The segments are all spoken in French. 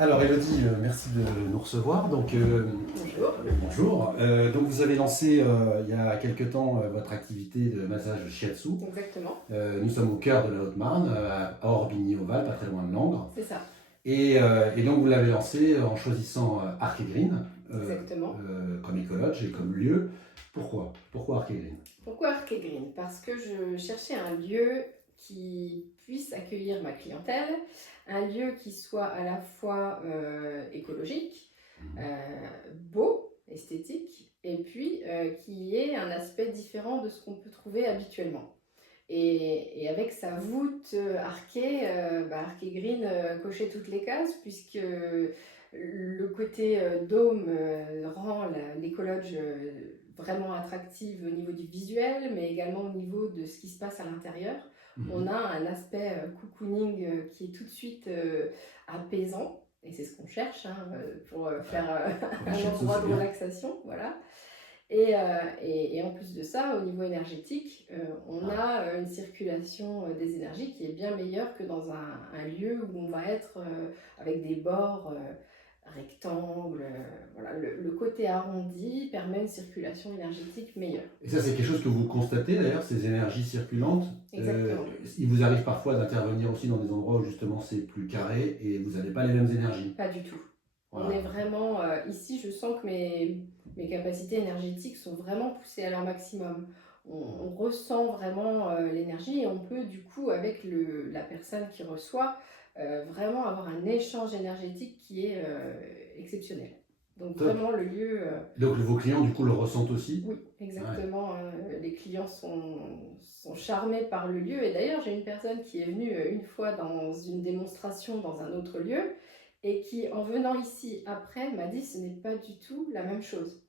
Alors Elodie, merci de nous recevoir. Bonjour. Bonjour. Donc vous avez lancé il y a quelque temps votre activité de massage shiatsu. Exactement, Nous sommes au cœur de la Haute-Marne, à Orbigny-au-Val, pas très loin de Langres. c'est ça, Et donc vous l'avez lancé en choisissant Arc et Green exactement. comme écologe et comme lieu. Pourquoi Arc et Green? Pourquoi Arc et Green? Parce que je cherchais un lieu qui puisse accueillir ma clientèle, un lieu qui soit à la fois écologique, beau, esthétique, et puis qui ait un aspect différent de ce qu'on peut trouver habituellement. Et avec sa voûte arquée, Arc et Green cochait toutes les cases, puisque le côté dôme rend l'écologe vraiment attractive au niveau du visuel, mais également au niveau de ce qui se passe à l'intérieur. On a un aspect cocooning qui est tout de suite apaisant, et c'est ce qu'on cherche pour faire un endroit de relaxation. Voilà. Et en plus de ça, au niveau énergétique, on a une circulation des énergies qui est bien meilleure que dans un lieu où on va être avec des bords rectangles. Voilà. Le côté arrondi permet une circulation énergétique meilleure. Et ça, c'est quelque chose que vous constatez d'ailleurs, ces énergies circulantes. Exactement. Il vous arrive parfois d'intervenir aussi dans des endroits où justement c'est plus carré et vous n'avez pas les mêmes énergies. Pas du tout. Voilà. On est vraiment ici, je sens que mes capacités énergétiques sont vraiment poussées à leur maximum. On ressent vraiment l'énergie, et on peut du coup, avec la personne qui reçoit, vraiment avoir un échange énergétique qui est exceptionnel. Donc Top. vraiment le lieu... Donc vos clients du coup le ressentent aussi? Oui, exactement. Les clients sont charmés par le lieu. Et d'ailleurs, j'ai une personne qui est venue une fois dans une démonstration dans un autre lieu, et qui, en venant ici après, m'a dit ce n'est pas du tout la même chose.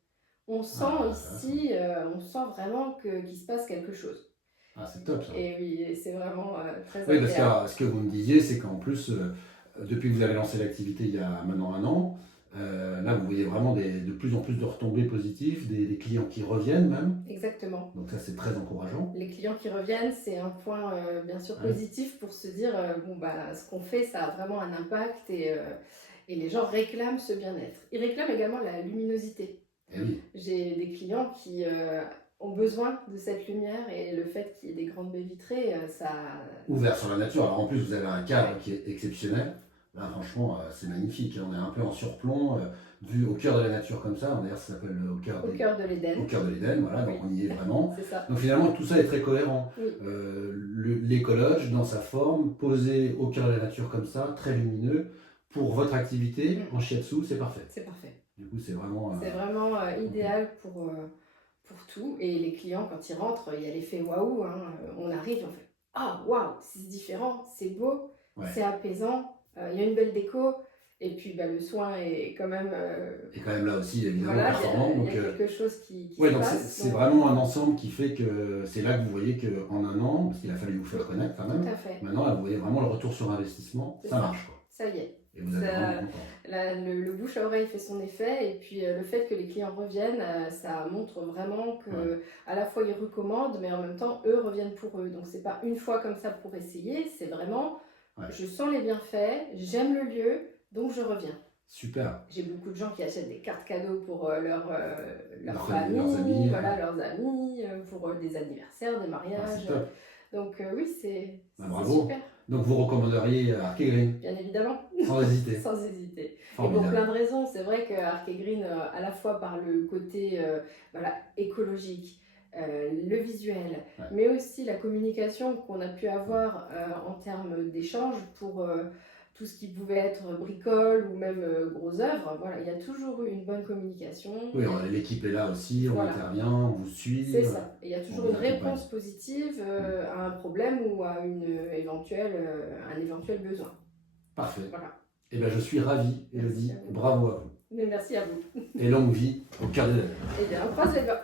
On sent ici, on sent vraiment qu'il se passe quelque chose. Ah, c'est top ça. Et oui, c'est vraiment très Oui, agréable. parce que ce que vous me disiez, c'est qu'en plus, depuis que vous avez lancé l'activité il y a maintenant un an, là vous voyez vraiment de plus en plus de retombées positives, des clients qui reviennent même. Exactement. Donc ça c'est très encourageant. Les clients qui reviennent, c'est un point bien sûr positif pour se dire ce qu'on fait, ça a vraiment un impact, et les gens réclament ce bien-être. Ils réclament également la luminosité. Eh oui. J'ai des clients qui ont besoin de cette lumière, et le fait qu'il y ait des grandes baies vitrées, ça... Ouvert sur la nature. Alors en plus vous avez un cadre qui est exceptionnel. Là franchement c'est magnifique. On est un peu en surplomb, vu au cœur de la nature comme ça. D'ailleurs ça s'appelle au cœur de l'Éden. Au cœur de l'Éden, voilà, donc on y est vraiment. C'est ça. Donc finalement tout ça est très cohérent. Oui. L'écologe dans sa forme, posé au cœur de la nature comme ça, très lumineux. Pour votre activité en shiatsu, c'est parfait. C'est parfait. Du coup, c'est vraiment... idéal pour tout. Et les clients, quand ils rentrent, il y a l'effet waouh. On arrive, on fait « Ah, waouh, c'est différent, c'est beau, c'est apaisant, il y a une belle déco. » Et puis le soin est quand même... Et quand même là aussi, évidemment, voilà, performant. Il y a quelque chose qui se donc passe. c'est vraiment un ensemble qui fait que c'est là que vous voyez qu'en un an, parce qu'il a fallu vous faire connaître quand même, tout à fait. Maintenant, là, vous voyez vraiment le retour sur investissement, ça marche, quoi. Ça y est. Et vous êtes vraiment content. Le bouche à oreille fait son effet, et puis le fait que les clients reviennent, ça montre vraiment que à la fois ils recommandent, mais en même temps eux reviennent pour eux. Donc c'est pas une fois comme ça pour essayer, c'est vraiment je sens les bienfaits, j'aime le lieu, donc je reviens. Super. J'ai beaucoup de gens qui achètent des cartes cadeaux pour leur famille, leurs amis, leurs amis, pour des anniversaires, des mariages. Top. Donc oui, c'est bravo. super. Donc vous recommanderiez Arc et Green? Bien évidemment. Sans hésiter. Sans hésiter. Formidable. Et pour plein de raisons. C'est vrai que Arc et Green, à la fois par le côté écologique, le visuel, mais aussi la communication qu'on a pu avoir en termes d'échange pour tout ce qui pouvait être bricole ou même gros œuvres. Voilà, il y a toujours eu une bonne communication. Oui, l'équipe est là aussi, on intervient, on vous suit. C'est ça. Et il y a toujours une réponse positive à un problème ou à un éventuel besoin. Parfait. Voilà. Eh bien, je suis ravi, Elodie. Bravo à vous. Mais merci à vous. Et longue vie au cœur de l'Éden. Eh bien, on croise les doigts.